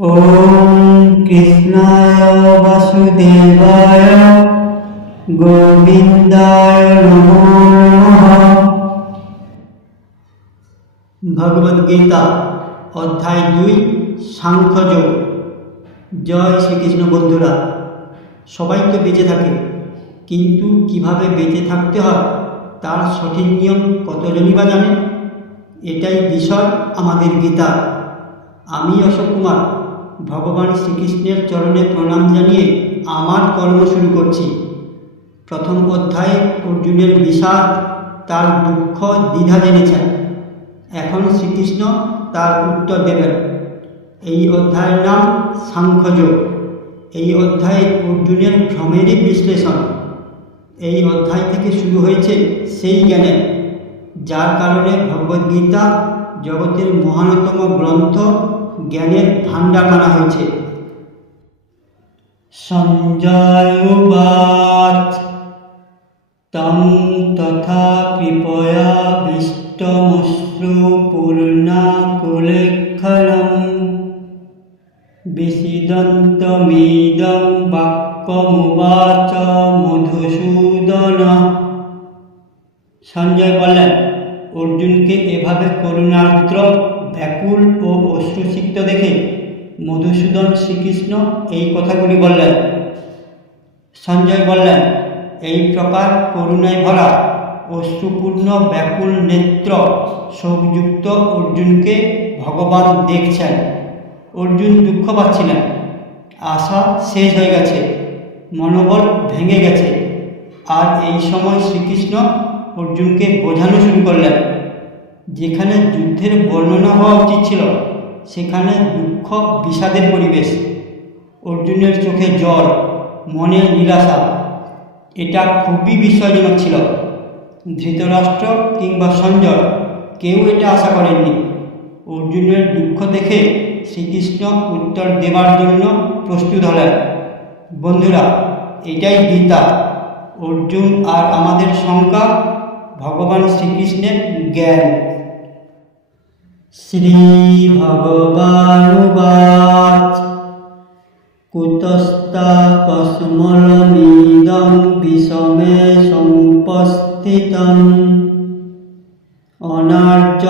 ওম কৃষ্ণায় বাসুদেবায় গোবিন্দায় নমো নমঃ। ভগবদ্গীতা অধ্যায় 2 সাংখ্যযোগ। জয় শ্রীকৃষ্ণ। বন্ধুরা, সবাই তো বেঁচে থাকে, কিন্তু কিভাবে বেঁচে থাকতে হয় তার সঠিক নিয়ম কতজনই বা জানে? এটাই বিষয় আমাদের গীতা। আমি অশোক কুমার ভগবান শ্রীকৃষ্ণের চরণে প্রণাম জানিয়ে আমার কর্ম শুরু করছি। প্রথম অধ্যায়ে অর্জুনের বিষাদ, তার দুঃখ, দ্বিধা জেনেছেন। এখন শ্রীকৃষ্ণ তার উত্তর দেবেন। এই অধ্যায়ের নাম সাংখ্যযোগ। এই অধ্যায়ে অর্জুনের ভ্রমেরই বিশ্লেষণ। এই অধ্যায় থেকে শুরু হয়েছে সেই জ্ঞানের, যার কারণে ভগবদ্গীতা জগতের মহানতম গ্রন্থ, জ্ঞানের ভাণ্ডার মানা হয়েছে। সঞ্জয় উবাচ তং তথা কৃপয়া বিষ্টমশ্রু পূর্ণাকুলেক্ষণম বিসিদন্তমিদং বাক্যমুবাচ মধুসূদন। সঞ্জয় বললেন, অর্জুনকে এভাবে করুণার্দ্র, ব্যাকুল ও অশ্রুসিক্ত দেখে মধুসূদন শ্রীকৃষ্ণ এই কথাগুলি বললেন। সঞ্জয় বললেন, এই প্রকার করুণায় ভরা, অশ্রুপূর্ণ, ব্যাকুল নেত্র শোকযুক্ত অর্জুনকে ভগবান দেখছেন। অর্জুন দুঃখ পাচ্ছিলেন, আশা শেষ হয়ে গেছে, মনোবল ভেঙে গেছে। আর এই সময় শ্রীকৃষ্ণ অর্জুনকে বোঝানো শুরু করলেন। যেখানে যুদ্ধের বর্ণনা হওয়া উচিত ছিল, সেখানে দুঃখ, বিষাদের পরিবেশ। অর্জুনের চোখে জল, মনে নিরাশা। এটা খুবই বিস্ময়জনক ছিল। ধৃতরাষ্ট্র কিংবা সঞ্জয় কেউ এটা আশা করেননি। অর্জুনের দুঃখ দেখে শ্রীকৃষ্ণ উত্তর দেবার জন্য প্রস্তুত হলেন। বন্ধুরা, এটাই গীতা। অর্জুন আর আমাদের শঙ্কা, ভগবান শ্রীকৃষ্ণের জ্ঞান। শ্রী ভগবানুবাচ কুতস্তা কস্মলমিদং বিষমে সম্পস্থিতং অনার্য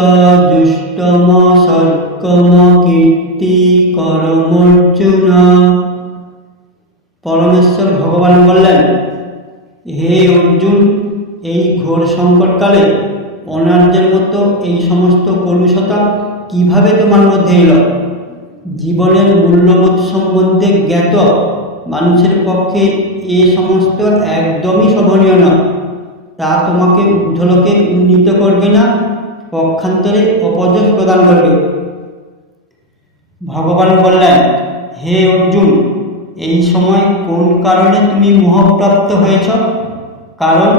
দুষ্টম সর্গম কীর্তি করমর্জুন। পরমেশ্বর ভগবান বললেন, হে অর্জুন, এই ঘোর সংকটকালে অনার্যের মতো এই সমস্ত কলুষতা কিভাবে তোমার মধ্যে এলো? জীবনের মূল্যবোধ সম্বন্ধে জ্ঞাত মানুষের পক্ষে এ সমস্ত একদমই শোভনীয় নয়। তা তোমাকে ঊর্ধ্বলোকে উন্নীত করবে না, পক্ষান্তরে অপযশ প্রদান করবে। ভগবান বললেন, হে অর্জুন, এই সময় কোন কারণে তুমি মোহপ্রাপ্ত হয়েছ? কারণ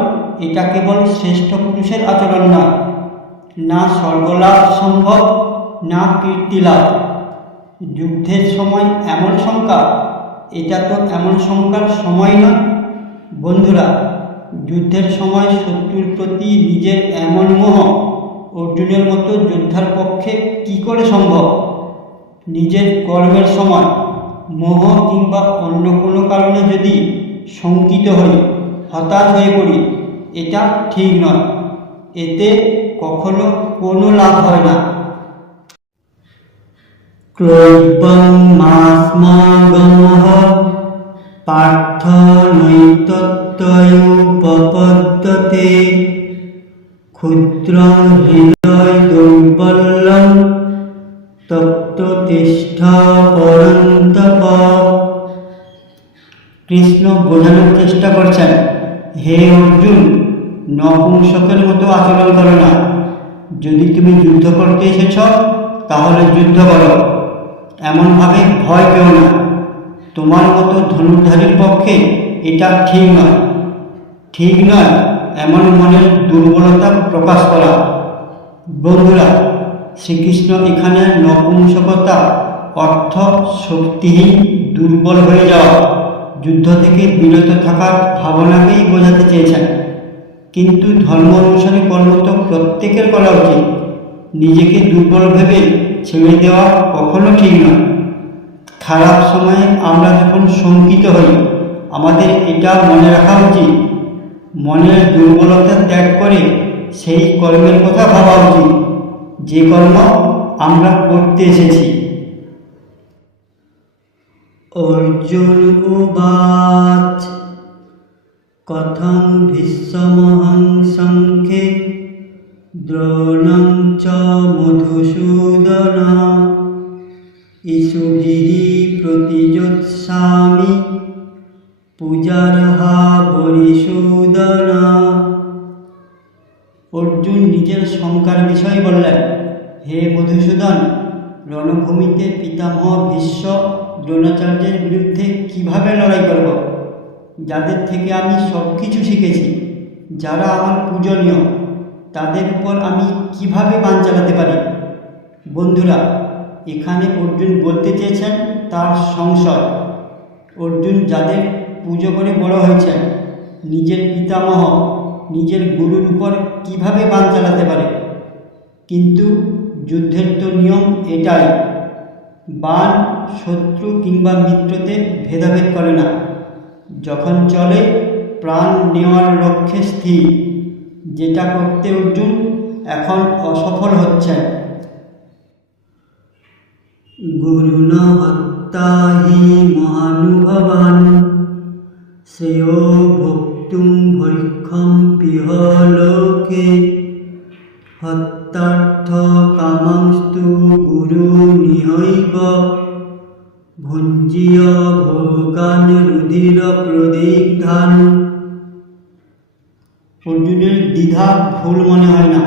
এটা কেবল শ্রেষ্ঠ পুরুষের আচরণ নয়। না স্বর্গলাভ সম্ভব, না কীর্তিলাভ। যুদ্ধের সময় এমন শঙ্কা, এটা তো এমন শঙ্কার সময় নয়। বন্ধুরা, যুদ্ধের সময় শত্রুর প্রতি নিজের এমন মোহ অর্জুনের মতো যোদ্ধার পক্ষে কি করে সম্ভব? নিজের কর্মের সময় মোহ কিংবা অন্য কোনো কারণে যদি শঙ্কিত হই, হতাশ হয়ে পড়ি, এটা ঠিক নয়। এতে কখনো কোনো লাভ হয় না। ক্রোধং মাস্মগমঃ পার্থ নৈতত্ত্বয়ুপপদ্যতে ক্ষুদ্রং হৃদয় দৌর্বল্যং তপ্ততিষ্ঠ পরন্তপ। কৃষ্ণ বোঝানোর চেষ্টা করছেন, হে অর্জুন, নপুংসকের মতো আচরণ করো না। যদি তুমি যুদ্ধ করতে এসেছ, তাহলে যুদ্ধ করো। এমনভাবে ভয় পেও না। তোমার মতো ধনুর্ধারীর পক্ষে এটা ঠিক নয়। ঠিক নয় এমন মনের দুর্বলতা প্রকাশ করা। বন্ধুরা, শ্রীকৃষ্ণ এখানে নপুংসকতা অর্থ শক্তিহীন, দুর্বল হয়ে যাওয়া, যুদ্ধ থেকে বিরত থাকার ভাবনাকেই বোঝাতে চেয়েছেন। কিন্তু ধর্ম অনুসারে কর্ম তো প্রত্যেকের করা উচিত। নিজেকে দুর্বল ভেবে ছেড়ে দেওয়া কখনো ঠিক নয়। খারাপ সময়ে আমরা যখন শঙ্কিত হই, আমাদের এটা মনে রাখা উচিত, মনের দুর্বলতা ত্যাগ করে সেই কর্মের কথা ভাবা উচিত যে কর্ম আমরা করতে এসেছি। অর্জুন উবাচ কথং ভীষ্মহং সংখ্যে দ্রোণং চ মধুসূদন ইষুভিঃ প্রতিযোৎসামি পূজার্হা বরিসূদন। অর্জুন নিজের শঙ্কার বিষয় বললেন, হে মধুসূদন, রণভূমিতে পিতামহ ভীষ্ম দ্রোণাচার্যের বিরুদ্ধে কিভাবে লড়াই করব, যাদের থেকে আমি সব কিছু শিখেছি, যারা আমার পূজনীয়, তাদের উপর আমি কিভাবে বাণ চালাতে পারি? বন্ধুরা, এখানে অর্জুন বলতে চেয়েছেন তার সংশয়। অর্জুন যাদের পুজো করে বড় হয়েছেন, নিজের পিতামহ, নিজের গুরুর উপর কিভাবে বাণ চালাতে পারে? কিন্তু যুদ্ধের তো নিয়ম এটাই, বাণ শত্রু কিংবা মিত্রতে ভেদাভেদ করে না, যখন চলে প্রাণ নেওয়ার লক্ষ্যে স্থির। যেটা করতে অর্জুন এখন অসফল হচ্ছেন। গুরুণ হত্যা হি মহানুভবান শ্রেয়ো ভোক্তুং ভৈক্ষম পিহ লোকে হত্যার্থ কামাংস্তু গুরু নিহৈব ভুঞ্জীয় ভোগান রুধির প্রদিগ্ধান। অর্জুনের দ্বিধা ভুল মনে হয় না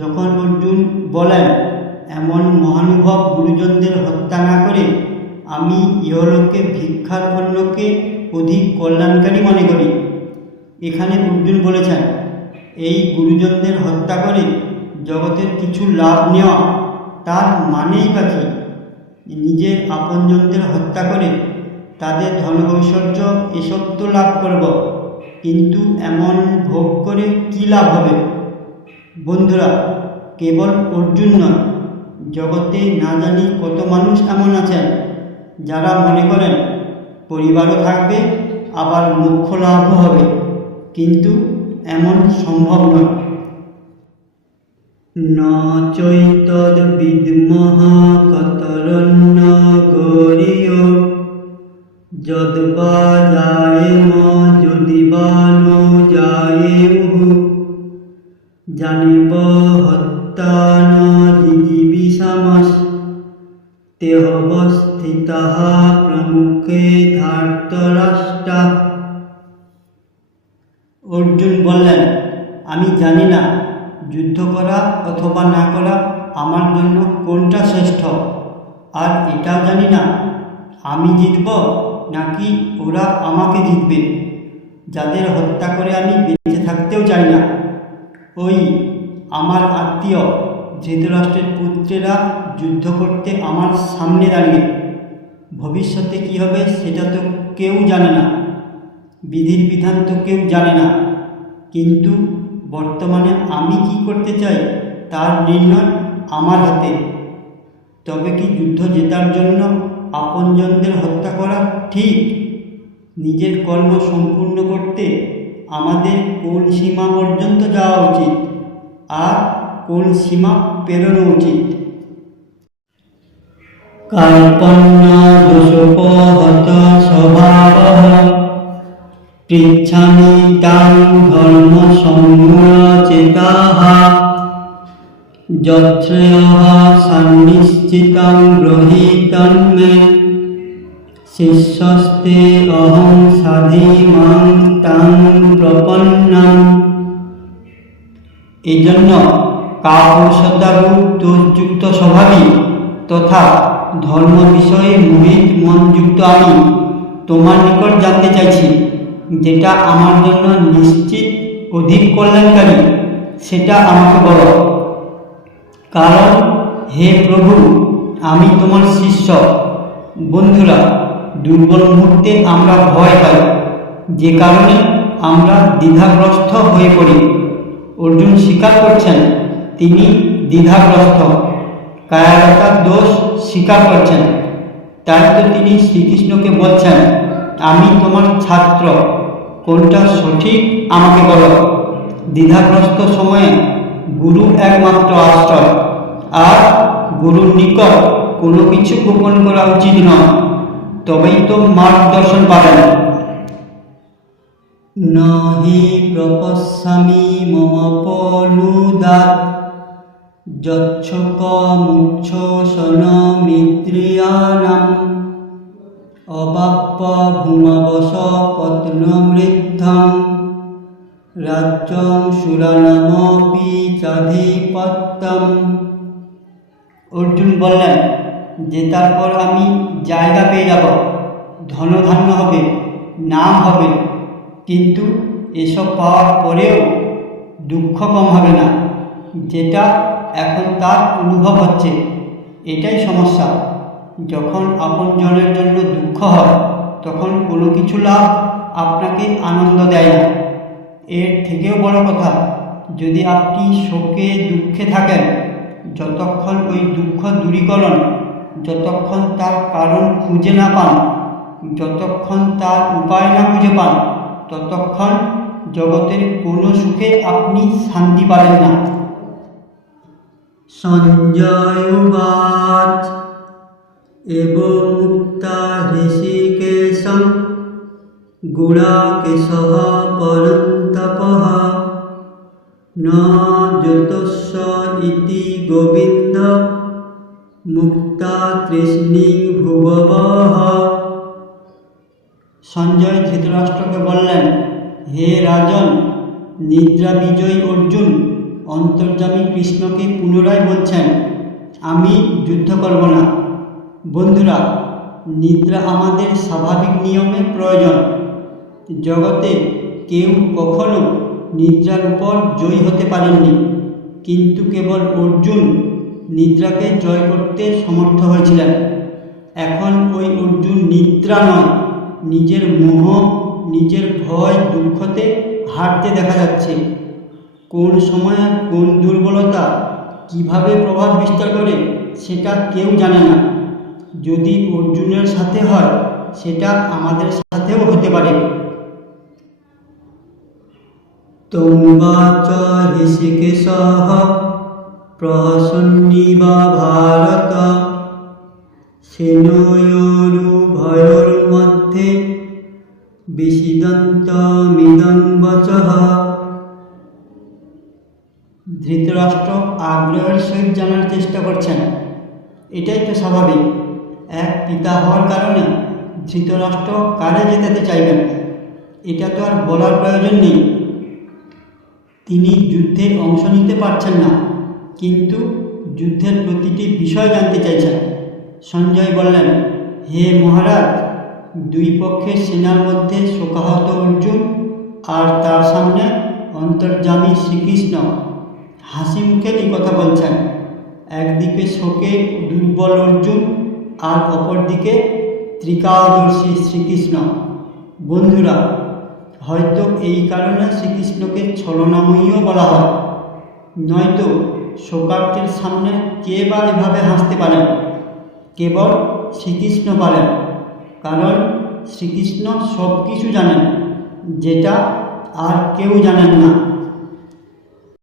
যখন অর্জুন বলেন, এমন মহানুভব গুরুজনদের হত্যা না করে আমি ইহলোকে ভিক্ষার অন্যকে অধিক কল্যাণকারী মনে করি। এখানে অর্জুন বলেছেন, এই গুরুজনদের হত্যা করে জগতের কিছু লাভ নেওয়া, তার মানেই বা কী? নিজের আপনজনদের হত্যা করে তাদের ধন ঐশ্বর্য এসব তো লাভ করব, কিন্তু এমন ভোগ করে কী লাভ হবে? বন্ধুরা, কেবল অর্জুন নয়, জগতে না জানি কত মানুষ এমন আছেন যারা মনে করেন পরিবারও থাকবে, আবার মোক্ষ লাভও হবে, কিন্তু এমন সম্ভব নয়। ন চৈতদ বিদ্মহ কতরন্ন গরীয় যদ্বা যায়েম যদি বা ন যায়েমহু জানিব হত্যান জিজীবিষামস তেহবস্থিতঃ প্রমুখে ধার্তরাষ্ট্রা। অর্জুন বললেন, আমি জানি না যুদ্ধ করা অথবা না করা আমার জন্য কোনটা শ্রেষ্ঠ, আর এটাও জানি না আমি জিতব নাকি ওরা আমাকে জিতবে, যাদের হত্যা করে আমি বেঁচে থাকতেও চাই না। ওই আমার আত্মীয় ধৃতরাষ্ট্রের পুত্রেরা যুদ্ধ করতে আমার সামনে দাঁড়িয়ে, ভবিষ্যতে কী হবে সেটা তো কেউ জানে না, বিধির বিধান তো কেউ জানে না, কিন্তু বর্তমানে আমি কি করতে চাই তার নির্ণয় আমার হাতে। তবে কি যুদ্ধ জেতার জন্য আপনজনদের হত্যা করা ঠিক? নিজের কর্ম সম্পূর্ণ করতে আমাদের কোন সীমা পর্যন্ত যাওয়া উচিত আর কোন সীমা পেরোনো উচিত? কার্পণ্য দোষোপহত স্বভাবঃ পৃচ্ছামি তাং ধর্ম সম্মূঢ়চেতাঃ যচ্ছ্রেয়ঃ সন্নিশ্চিতং গ্রহীতং মে শিষ্যস্তে অহং সাধিমাং তাং প্রপন্নম। এজন্য কাপুরুষতারূপ দোষযুক্ত স্বভাবী তথা ধর্ম বিষয়ে মোহিত মনযুক্ত আমি তোমার নিকট জানতে চাইছি, যেটা আমার জন্য নিশ্চিত অধিক কল্যাণকারী সেটা আমাকে বলো। কারণ হে প্রভু, আমি তোমার শিষ্য। বন্ধুরা, দুর্বল মুহূর্তে আমরা ভয় পাই, যে কারণে আমরা দ্বিধাগ্রস্ত হয়ে পড়ি। অর্জুন স্বীকার করছেন তিনি দ্বিধাগ্রস্ত, কায়ারতার দোষ স্বীকার করছেন, তাই তো তিনি শ্রীকৃষ্ণকে বলছেন, আমি তোমার ছাত্র, কোনটা সঠিক আমাকে বলো। দ্বিধাগ্রস্ত সময়ে গুরু একমাত্র আশ্রয়, আর গুরুর নিকট কোনো কিছু গোপন করা উচিত নয়, তবেই তো মার্গদর্শন পাবেন। নহি প্রপশ্যামি মম পনুদাত যচ্ছকমুচ্ছ্বসন মিত্রিয়ানাম অবাপ্য ভূমাবশ পত্নমৃদ্ধং রাজ্যং সুরানামপি চাধিপত্যম। অর্জুন বললেন যে তারপর আমি জায়গা পেয়ে যাব, ধনধান্য হবে, নাম হবে, কিন্তু এসব পাওয়ার পরেও দুঃখ কম হবে না, যেটা এখন তার অনুভব হচ্ছে। এটাই সমস্যা। যখন আপনজনের জন্য দুঃখ হয় তখন কোনো কিছু লাভ আপনাকে আনন্দ দেয় না। এর থেকেও বড় কথা, যদি আপনি শোকে দুঃখে থাকেন, যতক্ষণ ওই দুঃখ দূরীকরণ, যতক্ষণ তার কারণ খুঁজে না পান, যতক্ষণ তার উপায় না খুঁজে পান, ততক্ষণ জগতের কোনো সুখে আপনি শান্তি পাবেন না। সঞ্জয় উবাচ এবং মুক্তা ঋষিকেশং গুড়াকেশঃ পরন্তপঃ ন যতস্য ইতি গোবিন্দ মুক্তা তৃষ্ণি ভুববঃ। সঞ্জয় ধৃতরাষ্ট্রকে বললেন, হে রাজন, নিদ্রা বিজয়ী অর্জুন অন্তর্যামী কৃষ্ণকে পুনরায় বলছেন, আমি যুদ্ধ করব না। বন্ধুরা, নিদ্রা আমাদের স্বাভাবিক নিয়মে প্রয়োজন। জগতে কেউ কখনো নিদ্রার উপর জয়ী হতে পারেননি, কিন্তু কেবল অর্জুন নিদ্রাকে জয় করতে সমর্থ হয়েছিলেন। এখন ওই অর্জুন নিদ্রা নয়, নিজের মোহ, নিজের ভয় দুঃখতে হারতে দেখা যাচ্ছে। কোন সময় কোন দুর্বলতা কিভাবে প্রভাব বিস্তার করে সেটা কেউ জানে না। যদি অর্জুনের সাথে হয়, সেটা আমাদের সাথেও হতে পারে। তম্বাচ ঋষিকেশঃ প্রহসন্নিব ভারত সেনয়োরুভয়োর্মধ্যে বিষিদন্তমিদং বচঃ। ধৃতরাষ্ট্র আগ্রহের সহিত জানার চেষ্টা করছেন। এটাই তো স্বাভাবিক। এক পিতা হওয়ার কারণে ধৃতরাষ্ট্র কারে জেতাতে চাইবেন, এটা তো আর বলার প্রয়োজন নেই। তিনি যুদ্ধে অংশ নিতে পারছেন না, কিন্তু যুদ্ধের প্রতিটি বিষয় জানতে চাইছেন। সঞ্জয় বললেন, হে মহারাজ, দুই পক্ষের সেনার মধ্যে শোকাহত অর্জুন আর তার সামনে অন্তর্যামী শ্রীকৃষ্ণ হাসি মুখে এই কথা বলছেন। একদিকে শোকে দুর্বল অর্জুন আর অপরদিকে ত্রিকালদর্শী শ্রীকৃষ্ণ। বন্ধুরা, হয়তো এই কারণে শ্রীকৃষ্ণকে ছলনাময়ীও বলা হয়, নয়তো শোকার্তের সামনে কে বা এভাবে হাসতে পারেন? কেবল শ্রীকৃষ্ণ পারেন, কারণ শ্রীকৃষ্ণ সব কিছু জানেন, যেটা আর কেউ জানেন না।